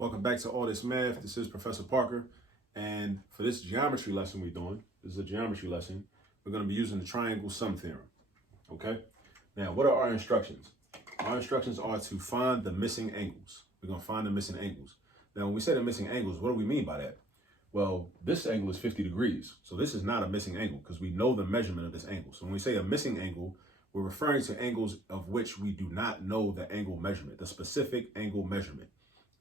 Welcome back to All This Math. This is Professor Parker. And for this geometry lesson we're doing, this is a geometry lesson, we're going to be using the Triangle Sum Theorem. Okay? Now, what are our instructions? Our instructions are to find the missing angles. We're going to find the missing angles. Now, when we say the missing angles, what do we mean by that? Well, this angle is 50 degrees. So this is not a missing angle because we know the measurement of this angle. So when we say a missing angle, we're referring to angles of which we do not know the angle measurement, the specific angle measurement.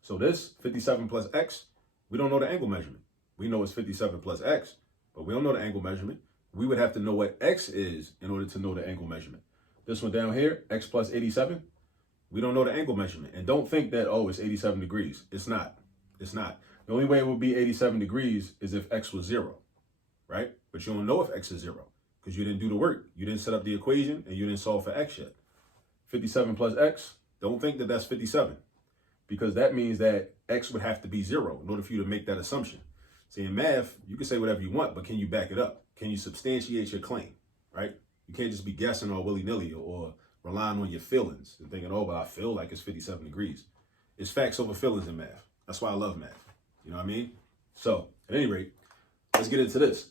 So this 57 plus x, we don't know the angle measurement. We know it's 57 plus x, but we don't know the angle measurement. We would have to know what x is in order to know the angle measurement. This one down here, x plus 87, we don't know the angle measurement. And don't think that, oh, it's 87 degrees. It's not. It's not. The only way it would be 87 degrees is if x was 0, right? But you don't know if x is 0 because you didn't do the work. You didn't set up the equation and you didn't solve for x yet. 57 plus x, don't think that that's 57. Because that means that x would have to be 0 in order for you to make that assumption. See, in math, you can say whatever you want, but can you back it up? Can you substantiate your claim, right? You can't just be guessing all willy-nilly or relying on your feelings and thinking, oh, but I feel like it's 57 degrees. It's facts over feelings in math. That's why I love math. You know what I mean? So, at any rate, let's get into this.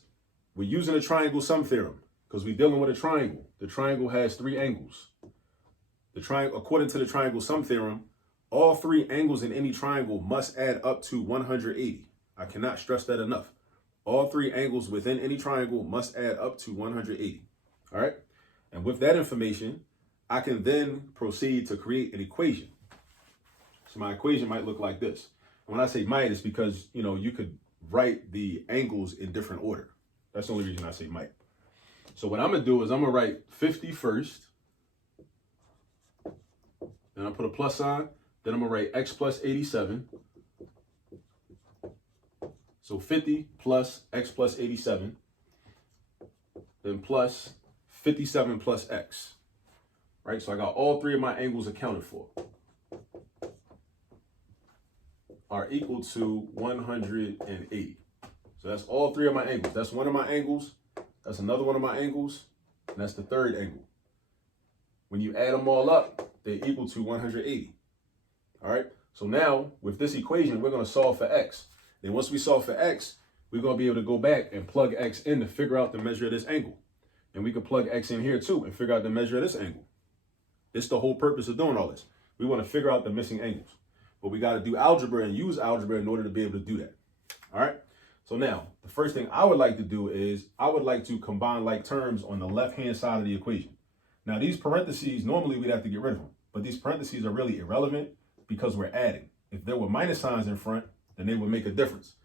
We're using the Triangle Sum Theorem because we're dealing with a triangle. The triangle has 3 angles. According to the Triangle Sum Theorem, all 3 angles in any triangle must add up to 180. I cannot stress that enough. All 3 angles within any triangle must add up to 180. All right? And with that information, I can then proceed to create an equation. So my equation might look like this. And when I say might, it's because, you could write the angles in different order. That's the only reason I say might. So what I'm going to do is I'm going to write 50 first. Then I'll put a plus sign. Then I'm going to write x plus 87. So 50 plus x plus 87. Then plus 57 plus x. Right? So I got all 3 of my angles accounted for. Are equal to 180. So that's all 3 of my angles. That's one of my angles. That's another one of my angles. And that's the third angle. When you add them all up, they're equal to 180. All right, so now with this equation, we're going to solve for x. Then once we solve for x, we're going to be able to go back and plug x in to figure out the measure of this angle. And we can plug x in here too and figure out the measure of this angle. It's the whole purpose of doing all this. We want to figure out the missing angles. But we got to do algebra and use algebra in order to be able to do that. All right, so now the first thing I would like to do is I would like to combine like terms on the left-hand side of the equation. Now these parentheses, normally we'd have to get rid of them. But these parentheses are really irrelevant because we're adding. If there were minus signs in front, then they would make a difference.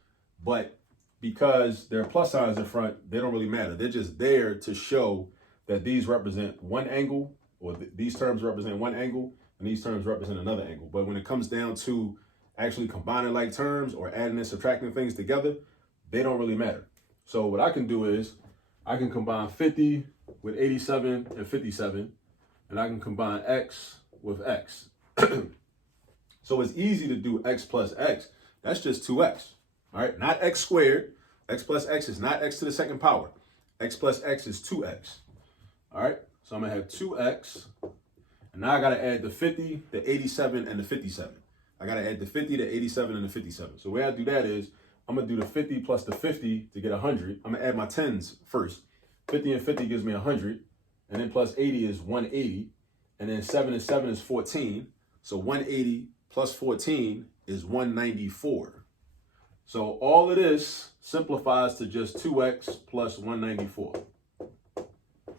But because there are plus signs in front, they don't really matter. They're just there to show that these represent one angle, or these terms represent one angle, and these terms represent another angle. But when it comes down to actually combining like terms or adding and subtracting things together, they don't really matter. So what I can do is I can combine 50 with 87 and 57, and I can combine x with x. So it's easy to do x plus x. That's just 2x, all right? Not x squared. X plus x is not x to the second power. X plus x is 2x, all right? So I'm going to have 2x, and now I got to add the 50, the 87, and the 57. I got to add the 50, the 87, and the 57. So the way I do that is I'm going to do the 50 plus the 50 to get 100. I'm going to add my 10s first. 50 and 50 gives me 100, and then plus 80 is 180, and then 7 and 7 is 14. So 180 plus 14 is 194. So all of this simplifies to just 2x plus 194.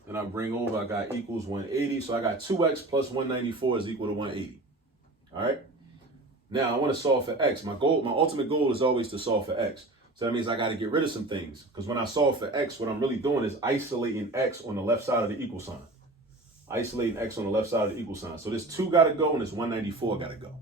Then I bring over, I got equals 180. So I got 2x plus 194 is equal to 180. All right. Now I want to solve for x. My ultimate goal is always to solve for x. So that means I got to get rid of some things. Because when I solve for x, what I'm really doing is isolating x on the left side of the equal sign. Isolating x on the left side of the equal sign. So this 2 got to go and this 194 got to go.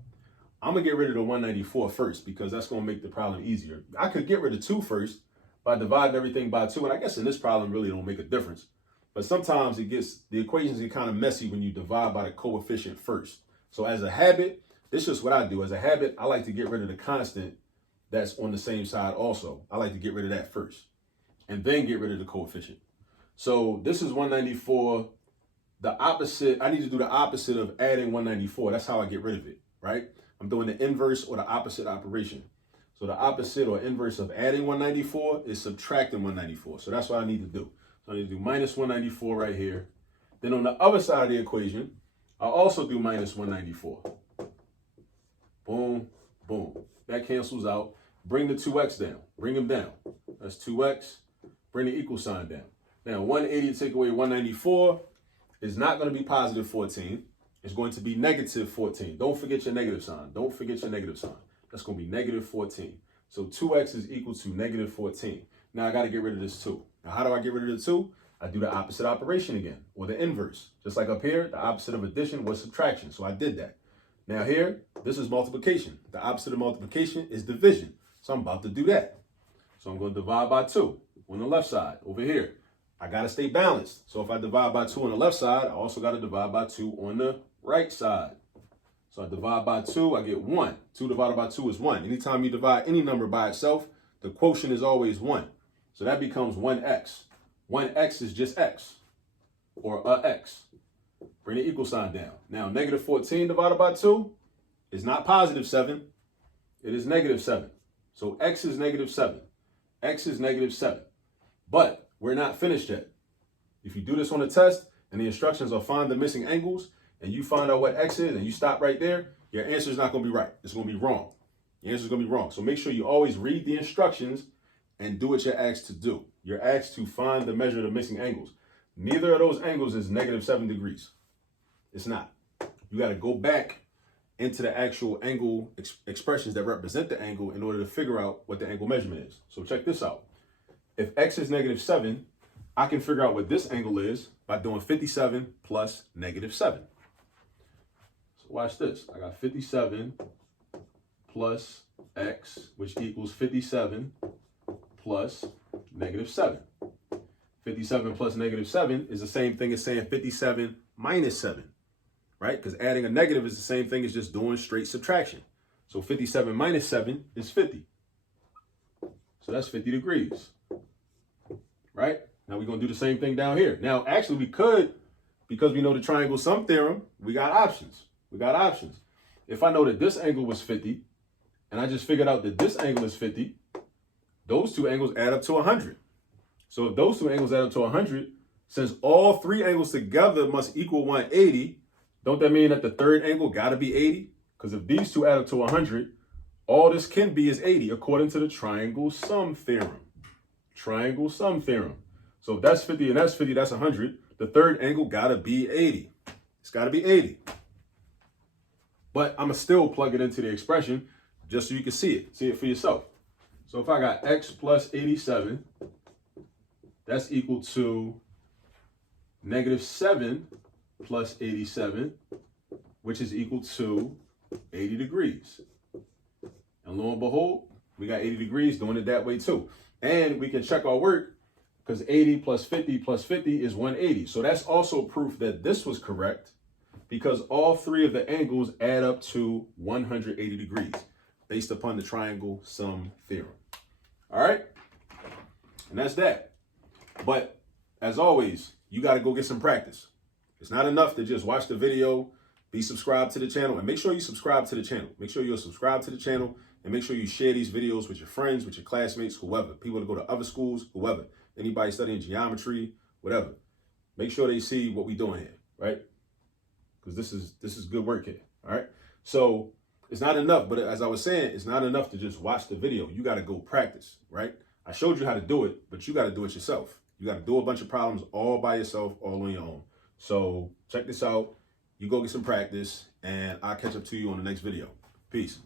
I'm going to get rid of the 194 first because that's going to make the problem easier. I could get rid of 2 first by dividing everything by 2. And I guess in this problem really don't make a difference. But sometimes the equations get kind of messy when you divide by the coefficient first. So as a habit, this is just what I do. As a habit, I like to get rid of the constant that's on the same side also. I like to get rid of that first and then get rid of the coefficient. So this is 194. The opposite, I need to do the opposite of adding 194. That's how I get rid of it, right? I'm doing the inverse or the opposite operation. So the opposite or inverse of adding 194 is subtracting 194. So that's what I need to do. So I need to do minus 194 right here. Then on the other side of the equation, I'll also do minus 194. Boom, boom. That cancels out. Bring the 2x down. Bring them down. That's 2x. Bring the equal sign down. Now, 180 to take away 194 is not going to be positive 14. It's going to be negative 14. Don't forget your negative sign. Don't forget your negative sign. That's going to be negative 14. So 2x is equal to negative 14. Now I got to get rid of this 2. Now how do I get rid of the 2? I do the opposite operation again, or the inverse. Just like up here, the opposite of addition was subtraction. So I did that. Now here, this is multiplication. The opposite of multiplication is division. So I'm about to do that. So I'm going to divide by 2 on the left side over here. I got to stay balanced. So if I divide by 2 on the left side, I also got to divide by 2 on the right side. So I divide by 2, I get 1. 2 divided by 2 is 1. Anytime you divide any number by itself, the quotient is always 1. So that becomes 1x. 1x is just x, or a x. Bring the equal sign down. Now, negative 14 divided by 2 is not positive 7. It is negative 7. So x is negative 7. X is negative 7. But we're not finished yet. If you do this on a test, and the instructions are find the missing angles, and you find out what x is, and you stop right there, your answer is not going to be right. It's going to be wrong. Your answer is going to be wrong. So make sure you always read the instructions and do what you're asked to do. You're asked to find the measure of the missing angles. Neither of those angles is negative 7 degrees. It's not. You got to go back into the actual angle expressions that represent the angle in order to figure out what the angle measurement is. So check this out. If x is negative 7, I can figure out what this angle is by doing 57 plus negative 7. So watch this. I got 57 plus x, which equals 57 plus negative 7. 57 plus negative 7 is the same thing as saying 57 minus 7, right? Because adding a negative is the same thing as just doing straight subtraction. So 57 minus 7 is 50. So that's 50 degrees, right? Now we're going to do the same thing down here. Now, actually, we could, because we know the triangle sum theorem, we got options. We got options. If I know that this angle was 50, and I just figured out that this angle is 50, those two angles add up to 100. So if those two angles add up to 100, since all three angles together must equal 180, don't that mean that the third angle got to be 80? Because if these two add up to 100, all this can be is 80, according to the triangle sum theorem. Triangle sum theorem. So if that's 50 and that's 50, that's 100. The third angle got to be 80. It's got to be 80. But I'm going to still plug it into the expression just so you can see it for yourself. So if I got x plus 87, that's equal to negative 7 plus 87, which is equal to 80 degrees. And lo and behold, we got 80 degrees doing it that way too. And we can check our work because 80 plus 50 is 180. So that's also proof that this was correct because all three of the angles add up to 180 degrees based upon the triangle sum theorem. All right? And that's that. But as always, you got to go get some practice. It's not enough to just watch the video, be subscribed to the channel, and make sure you subscribe to the channel. Make sure you're subscribed to the channel and make sure you share these videos with your friends, with your classmates, whoever, people that go to other schools, whoever, anybody studying geometry, whatever. Make sure they see what we're doing here, right? Because this is good work here, all right? So it's not enough, but as I was saying, it's not enough to just watch the video. You got to go practice, right? I showed you how to do it, but you got to do it yourself. You got to do a bunch of problems all by yourself, all on your own. So check this out. You go get some practice, and I'll catch up to you on the next video. Peace.